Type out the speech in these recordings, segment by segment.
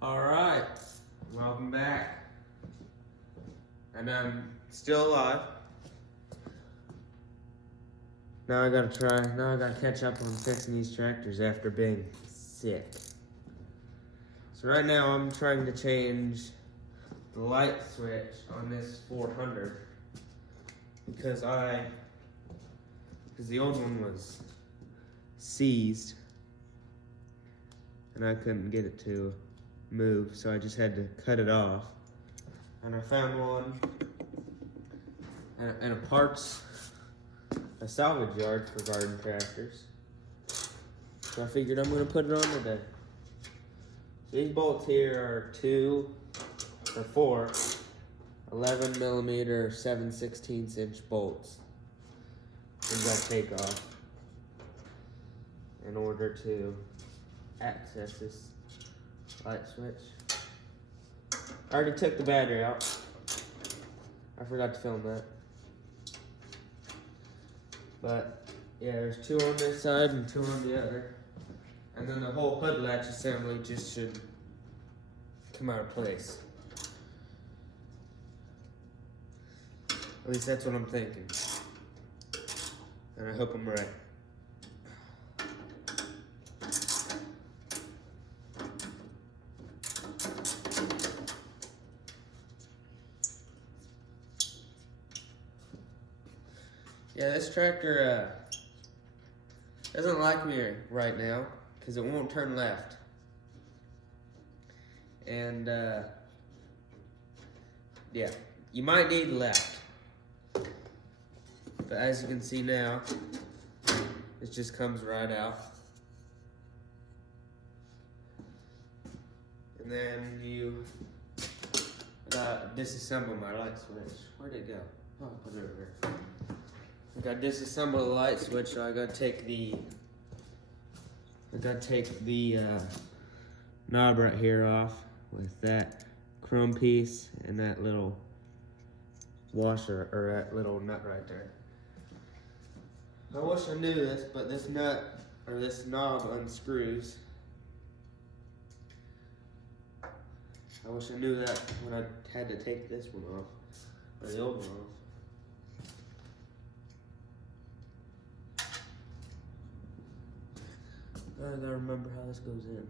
All right, welcome back. And I'm still alive. Now I gotta catch up on fixing these tractors after being sick. So right now I'm trying to change the light switch on this 400 because the old one was seized and I couldn't get it to move, so I just had to cut it off. And I found one at a salvage yard for garden tractors. So I figured I'm gonna put it on today. So these bolts here are four 11 millimeter 7/16 inch bolts. We got to take off in order to access this light switch. I already took the battery out. I forgot to film that. But yeah, there's two on this side and two on the other. And then the whole hood latch assembly just should come out of place. At least that's what I'm thinking. And I hope I'm right. Yeah, this tractor doesn't like me right now because it won't turn left. And yeah, you might need left. But as you can see now, it just comes right out. And then you disassemble my light switch. Where'd it go? Oh, I put it over here. I gotta disassemble the light switch, so I gotta take the knob right here off with that chrome piece and that little washer, or that little nut right there. I wish I knew this, but this knob unscrews. I wish I knew that when I had to take this one off, or the old one off. I gotta remember how this goes in.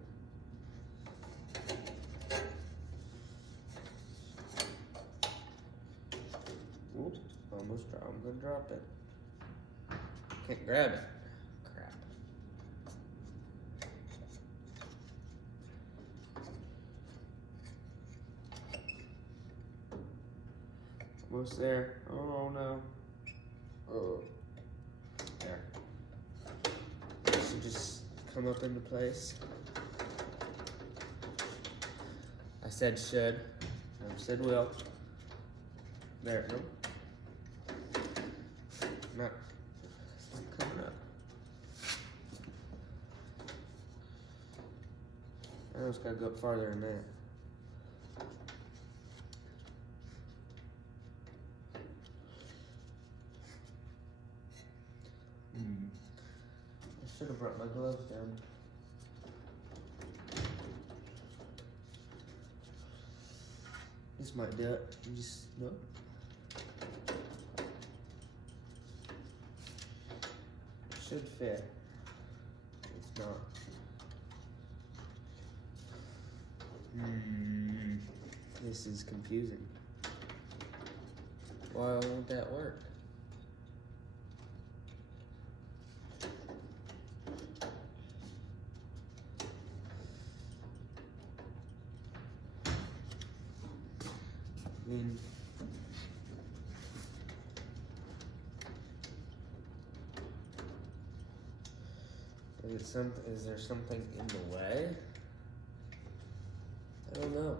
Oops, I'm gonna drop it. Can't grab it. Crap. Almost there. Oh no. Oh. There. It should just come up into place. I said should. I said will. There. Nope. Not coming up. I just gotta go up farther than that. I should have brought my gloves down. This might do it. Nope. Should fit. It's not. This is confusing. Why won't that work? I mean, is there something in the way? I don't know.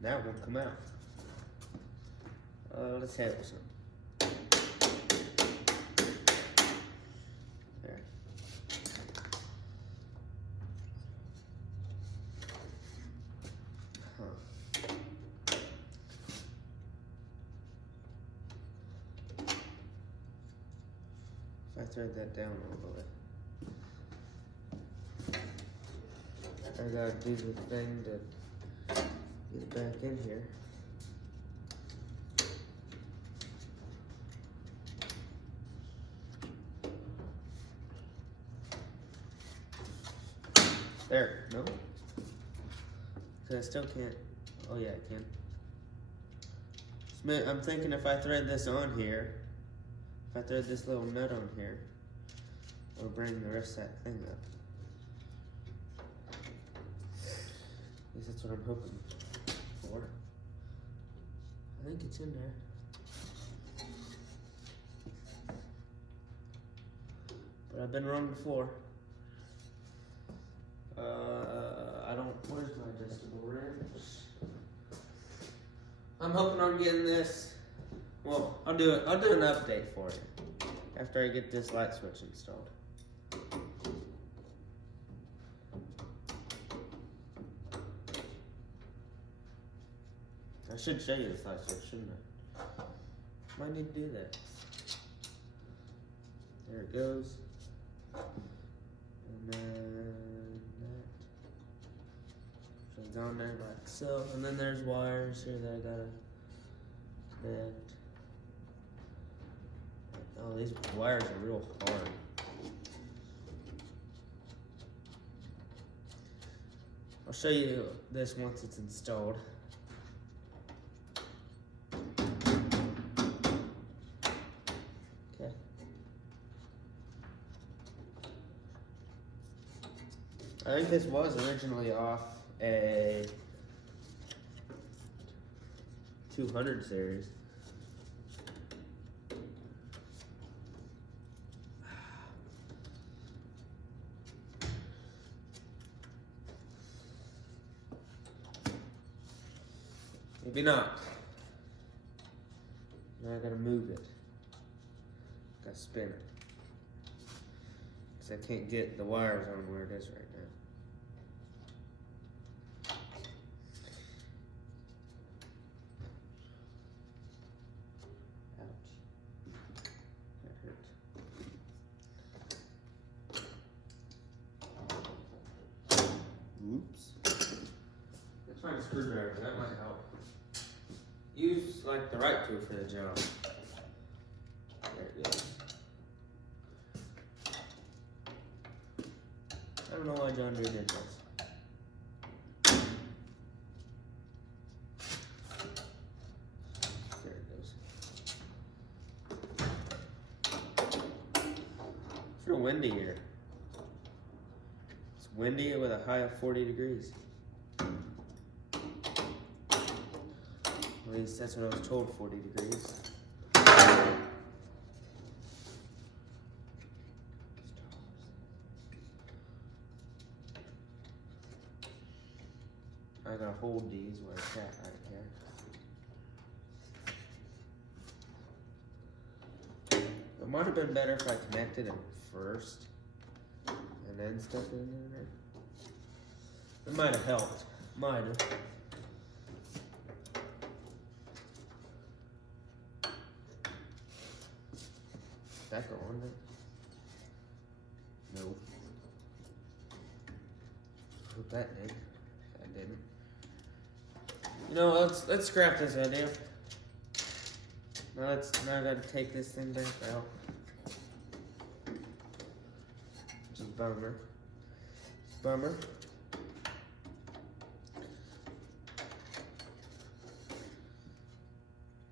That won't come out. Let's have some. There. If I thread that down a little bit. I gotta do the thing to get it back in here. There, no? Cause I still can't, oh yeah, I can. I'm thinking if I thread this on here, if I thread this little nut on here, it'll bring the rest of that thing up. At least that's what I'm hoping for. I think it's in there. But I've been wrong before. I don't, where's my adjustable wrench? I'm hoping on getting this, well, I'll do an update for you after I get this light switch installed. I should show you this light switch, shouldn't I? Might need to do that. There it goes. And then that goes on there like so. And then there's wires here that I gotta connect. Oh, these wires are real hard. I'll show you this once it's installed. Okay. I think this was originally off a 200 series. Maybe not. Now I gotta move it. Gotta spin it. Cause I can't get the wires on where it is right now. Ouch. That hurt. Oops. Let's find a screwdriver, that might help. Use like the right tool for the job. There it goes. I don't know why John Deere did this. There it goes. It's real windy here. It's windy with a high of 40 degrees. At least that's what I was told, 40 degrees. I gotta hold these where it's at right here. It might have been better if I connected them first and then stuck it in there. It might have helped. Might have. That go on there? No. Hope that did. That didn't. You know, let's scrap this idea. Now I gotta take this thing back out. Which is a bummer. It's a bummer.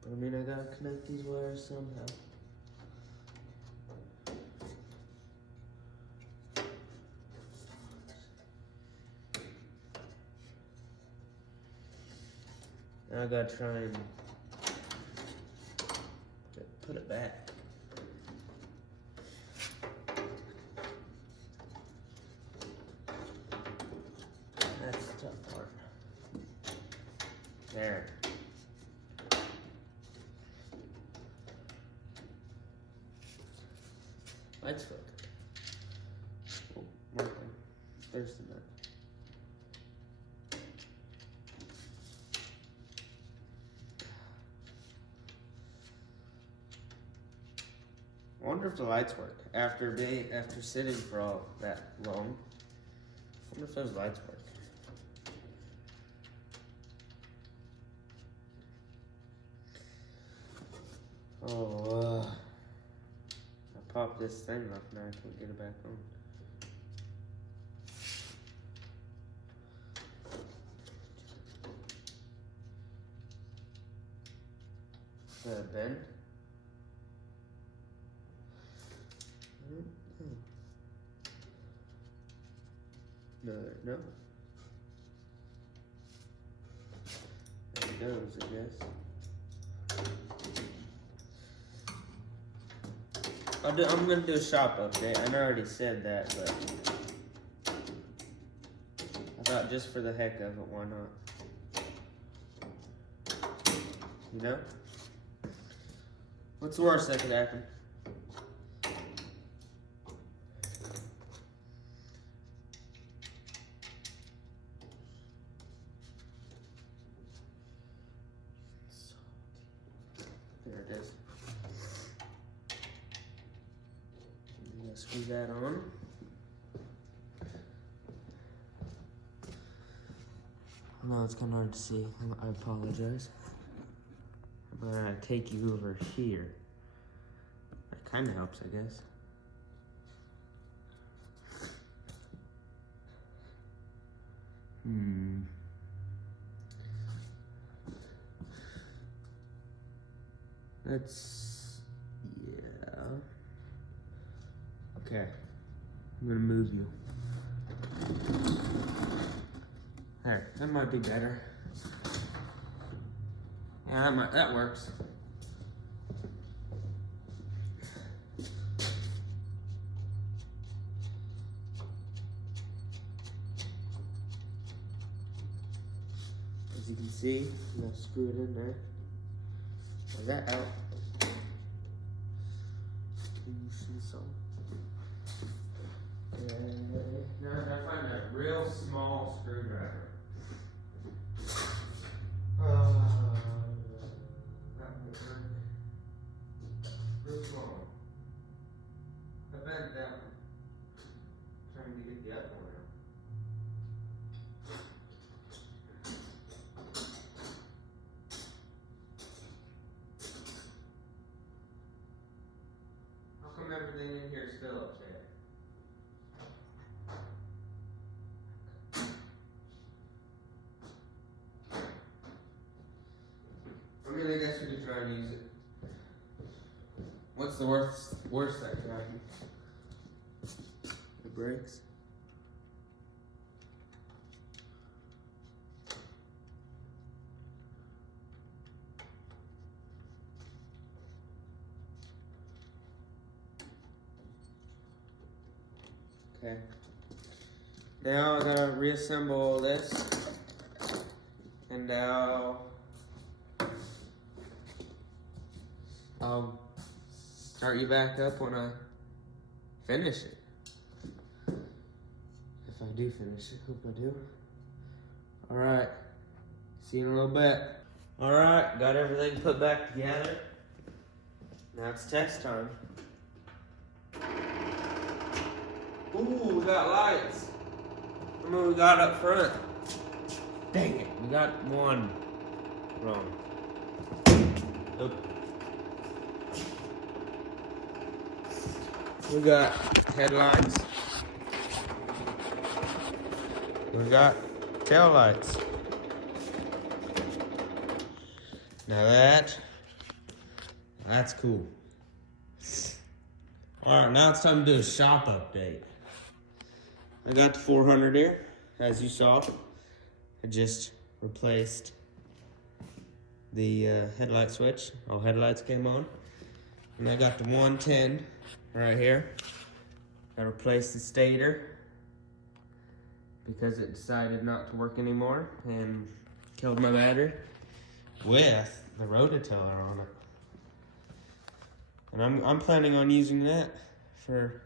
But I mean, I gotta connect these wires somehow. Now I gotta try and put it back. That's the tough part. There. Lights flicker. Oh, working. There's the nut. I wonder if the lights work after sitting for all that long. I wonder if those lights work. Oh, I popped this thing off now. I can't get it back on. Bend. No. There it goes, I guess. I'm gonna do a shop update. I already said that, but I thought just for the heck of it, why not? You know? What's the worst that could happen? There it is. I'm gonna screw that on. I know it's kind of hard to see. I apologize. But I take you over here. That kind of helps, I guess. That's, yeah. Okay. I'm gonna move you. There, that might be better. Yeah, that works. As you can see, I'm gonna screw it in there. Is that out? Can you see some? Now I find a real small screwdriver. Real small. I bent that one. Trying to get the other one out. How come everything in here is Phillips, Ed? I mean, I guess we could try and use it. What's the worst that could happen? It breaks. Okay. Now I gotta reassemble all this. And now I'll start you back up when I finish it. If I do finish it, hope I do. Alright, see you in a little bit. Alright, got everything put back together. Now it's test time. Ooh, we got lights. How many we got up front? Dang it, we got one wrong. Nope. We got headlights. We got tail lights. Now that's cool. Alright, now it's time to do a shop update. I got the 400 here, as you saw. I just replaced the headlight switch. All headlights came on. And I got the 110 right here. I replaced the stator because it decided not to work anymore and killed my battery with the rototiller on it. And I'm planning on using that for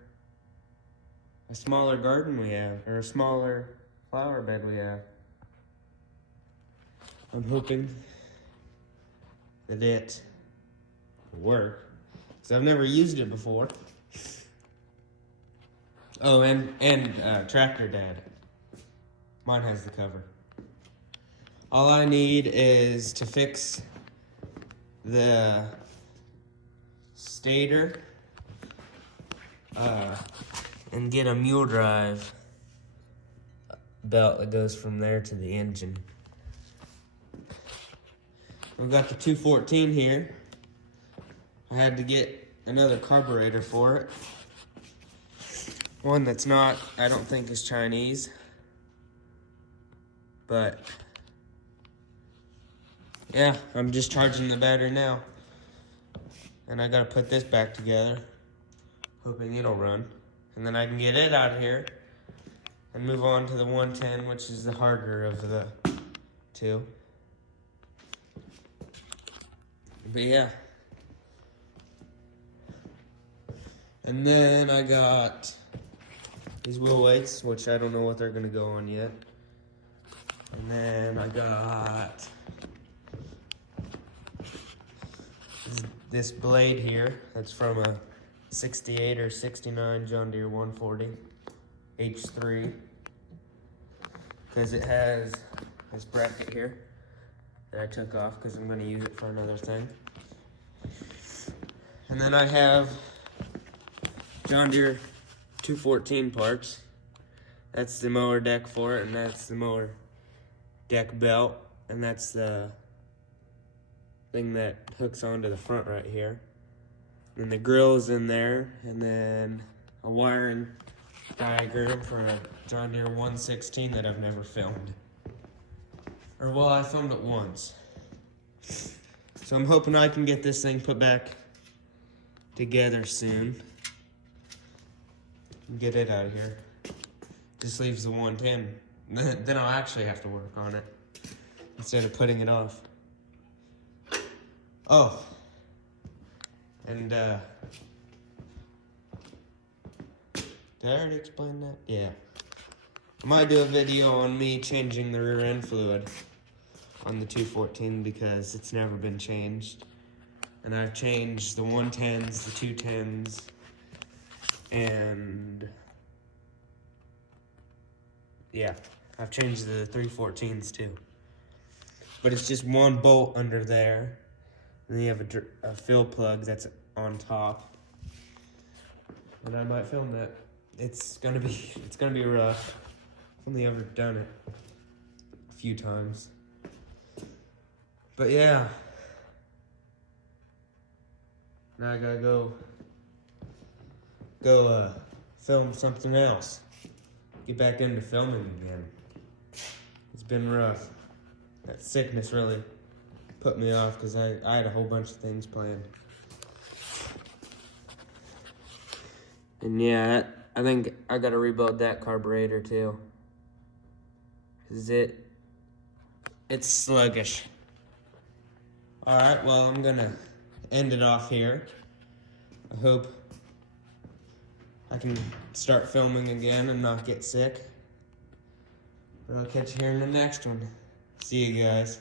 a smaller garden we have, or a smaller flower bed we have. I'm hoping that it will work, because I've never used it before. Oh, and Tractor Dad. Mine has the cover. All I need is to fix the stator and get a mule drive belt that goes from there to the engine. We've got the 214 here. I had to get another carburetor for it. One that's not, I don't think is Chinese. But yeah, I'm just charging the battery now. And I gotta put this back together, hoping it'll run. And then I can get it out of here and move on to the 110, which is the harder of the two. But yeah. And then I got these wheel weights, which I don't know what they're gonna go on yet. And then I got this blade here. That's from a 68 or 69 John Deere 140 H3. Because it has this bracket here that I took off because I'm going to use it for another thing. And then I have John Deere 214 parts. That's the mower deck for it, and that's the mower deck belt, and that's the thing that hooks onto the front right here. And the grill's in there, and then a wiring diagram for a John Deere 116 that I've never filmed. Or well, I filmed it once. So I'm hoping I can get this thing put back together soon. Get it out of here. Just leaves the 110. Then I'll actually have to work on it instead of putting it off. Oh, and did I already explain that? Yeah. I might do a video on me changing the rear end fluid on the 214 because it's never been changed. And I've changed the 110s, the 210s, and yeah, I've changed the 314s too. But it's just one bolt under there. And then you have a fill plug that's on top. And I might film that. It's gonna be rough. I've only ever done it a few times. But yeah. Now I gotta go film something else. Get back into filming again. It's been rough. That sickness really put me off because I had a whole bunch of things planned. And yeah, I think I gotta rebuild that carburetor too. Cause it's sluggish. Alright, well I'm gonna end it off here. I hope I can start filming again and not get sick. But I'll catch you here in the next one. See you guys.